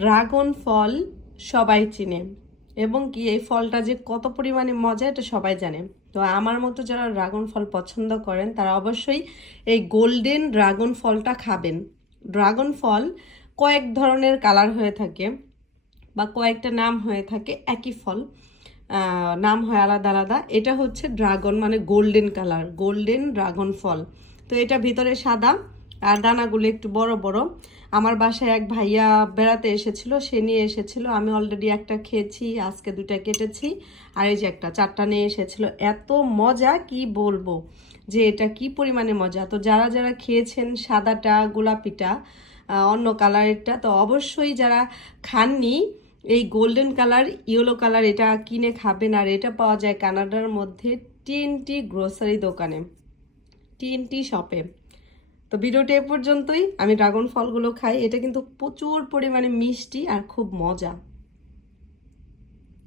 Dragon ফল সবাই চিনে এবং কি এই ফলটা যে কত পরিমাণে মজা এটা সবাই জানে। তো আমার মতো যারা ড্রাগন ফল পছন্দ করেন তারা অবশ্যই এই গোল্ডেন ড্রাগন ফলটা খাবেন। ড্রাগন ফল কয়েক ধরনের কালার হয়ে থাকে বা কয়েকটা নাম হয়ে থাকে, একই ফল নাম হয় আলাদা আলাদা। এটা হচ্ছে ড্রাগন মানে গোল্ডেন কালার, গোল্ডেন ড্রাগন ফল। তো এটা ভিতরে সাদা আর দানাগুলো একটু বড় বড়। আমার বাসায় এক ভাইয়া বেড়াতে এসেছিল, সে নিয়ে এসেছিল। আমি অলরেডি একটা খেয়েছি, আজকে দুটা কেটেছি, আর এই যে একটা চারটা নিয়ে এসেছিল। এত মজা কি বলবো, যে এটা কি পরিমাণে মজা। তো যারা যারা খেয়েছেন সাদাটা, গোলাপিটা, অন্য কালারেরটা, তো অবশ্যই যারা খাননি এই গোল্ডেন কালার, ইয়েলো কালার এটা কিনে খাবেন। আর এটা পাওয়া যায় কানাডার মধ্যে টিএনটি গ্রোসারি দোকানে, টিএনটি শপে। তো ভিডিওটা এ পর্যন্তই। আমি ড্রাগন ফলগুলো খাই, এটা কিন্তু প্রচুর পরিমাণে মিষ্টি আর খুব মজা।